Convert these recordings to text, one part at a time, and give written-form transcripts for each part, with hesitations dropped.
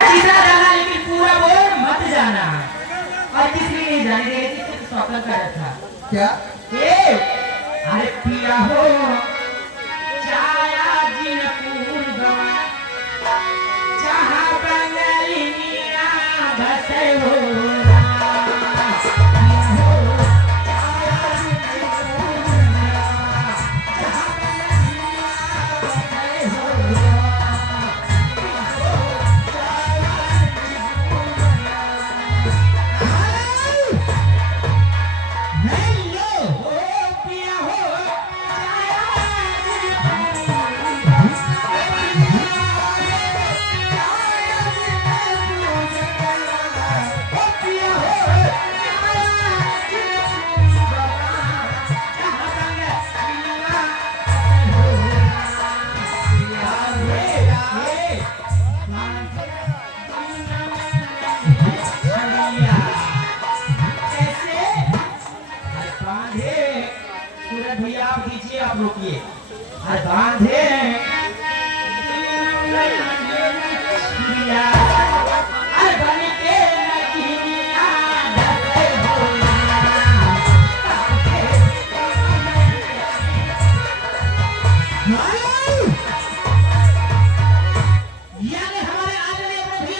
तीसरा गाना लेकिन पूरा बोल मत जाना। और तीसरी नहीं जाने देगी तो स्वप्न कर रहा था क्या अरे पिया हो छाया जिन पूर्वा जहाँ बंगलिया बसे हो भैया आप दीजिए, आप रोकिए। अरे बांधे अरे बन के नगीनिया ढले हो यानी हमारे आदरणीय प्रभु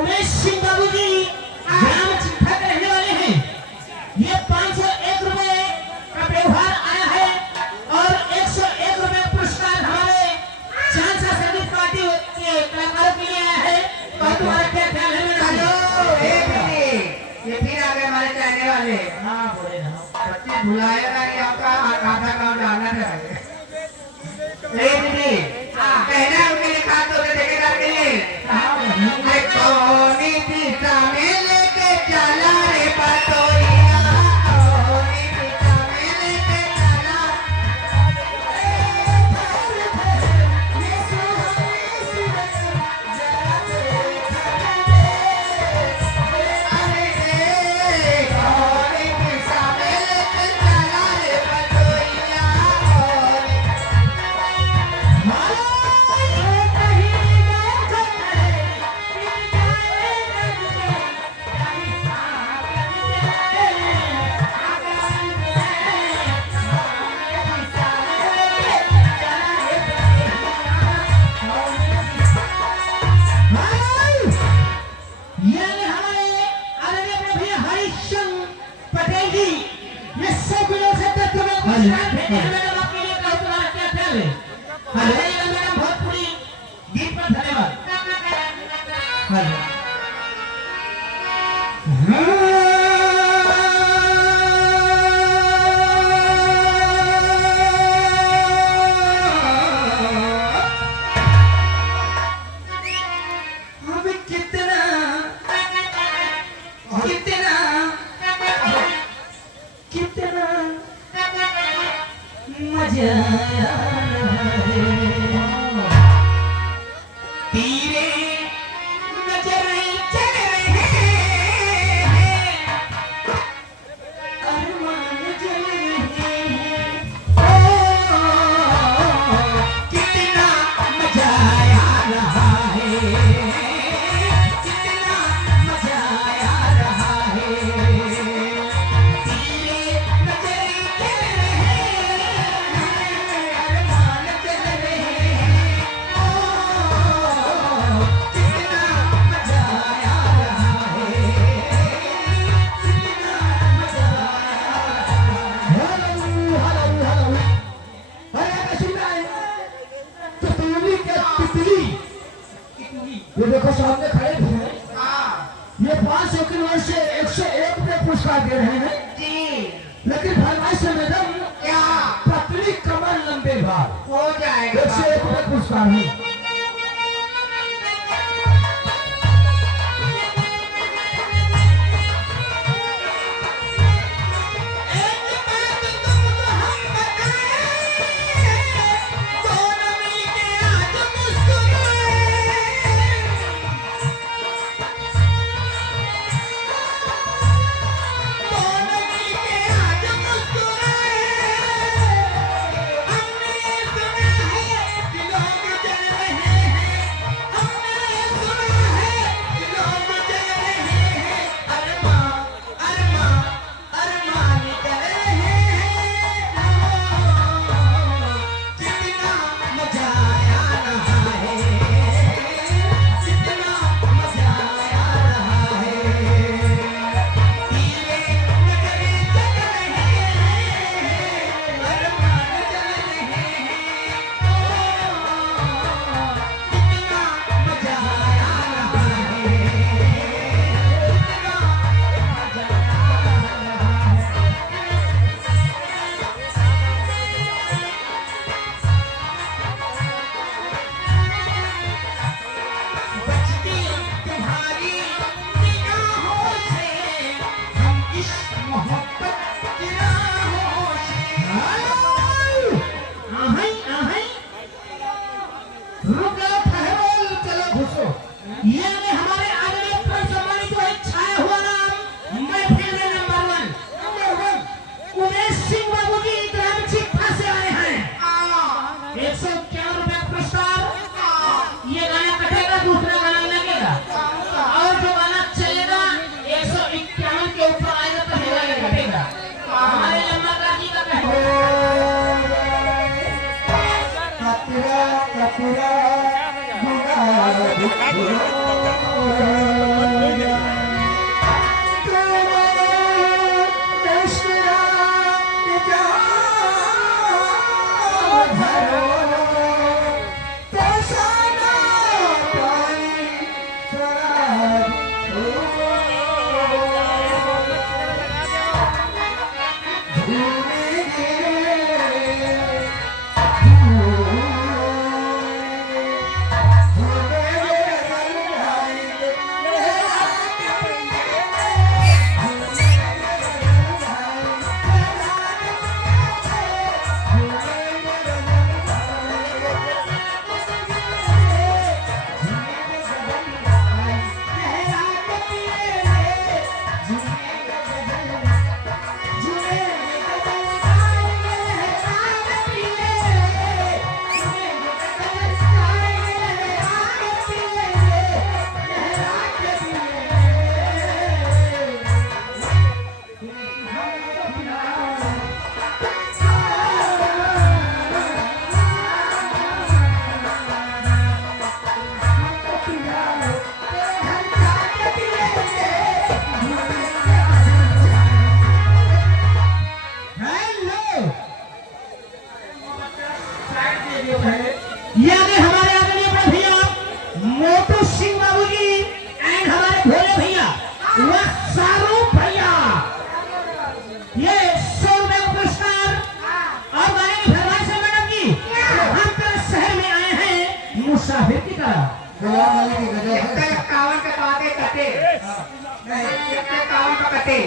उमेश सिंह बाबू जी ग्राम चिट्ठा के रहने वाले हैं। ये 501 रुपए का व्यवहार आया है और 101 रुपए पुरस्कार हमारे चांसा सर्विस पार्टी के कलाकारों के लिए आया है। तो तुम्हारा क्या ख्याल है मेरा? ये फिर आगे हमारे चाहने वाले हाँ बोले ना बच्चे भुलाया ना कि आपका आधा गाँव डालना चाहिए। दीदी कहना उनके लिए खास तौर से ठेकेदार के लिए कौनी पीता में लेके चला रे पतोरिया कौनी पीता में लेके चला भोजपुरी गीत पर धन्यवाद। अब कितना कितना कितना मजा आया तेरे नजर चल रहे हैं अरमान जल रहे हैं ओ कितना मजा आ रहा है कितना मजा आ रहा है तेरे नजर चल रहे हैं अरमान चल रहे हैं ओ कितना मजा आ रहा है कितना मजा ये देखो सामने खड़े हैं, ये 500 के नोट से 101 रुपये पुरस्कार दे रहे हैं जी लेकिन फरमाइश है मैडम क्या पतली कमर लंबे भाग हो जाएगा 101 रुपये पुरस्कार है। हमने सुना है कि लोग ये हमारे आदरणीय परम सम्मानित जो है छाया हुआ नाम महफिल में नंबर 1 उमेश सिंह बाबू जी ग्राम चिट्ठा से आए हैं। 151 रुपए पुरस्कार। ये गाना कटेगा, दूसरा गाना लगेगा और जो गाना चलेगा 151 के ऊपर आएगा तो ये गाना कटेगा। हमारे लम्बाकार जी का कहना ये हमारे आदरणीय बड़े भैया मोटू सिंह बाबू जी एंड हमारे भोले भैया व शाहरुख भैया ये 100 रुपए का पुरस्कार। और गाने की फरमाइश है मैडम जी, हम तो शहर में आए हैं मुसाफिर की तरह। 51 के बातें कटे, 51 का कटे।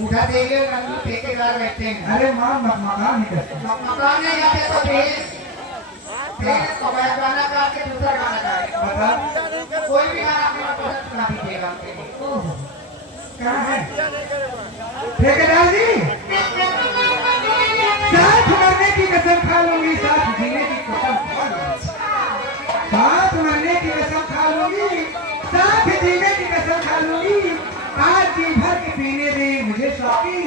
उठा देंगे ठेकेदार बैठते हैं। अरे माँ मकान नहीं करते। मकान नहीं जाते तो फिर गाना गा के दूसरा गाना गाए। बता कोई भी गाना अपना पसंद बना दीजिएगा। कहाँ है ठेकेदार जी? साथ मरने की कसम खा लूंगी, साथ जीने की कसम खा लूंगी, साथ मरने की कसम खा लूंगी, साथ जीने की कसम खा लूंगी। आज जी भर के पीने दे मुझे शौकी,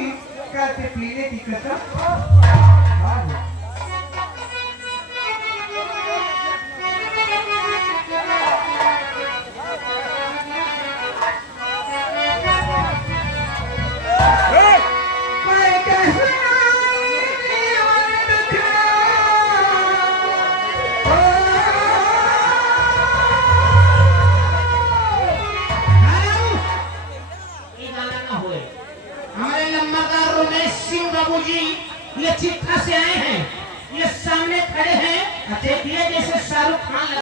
कल से पीने की कसम खा लूंगी। हमारे लम्बाकार उमेश सिंह बाबू जी ये चिट्ठा से आए हैं, ये सामने खड़े हैं। देखिए जैसे शाहरुख खान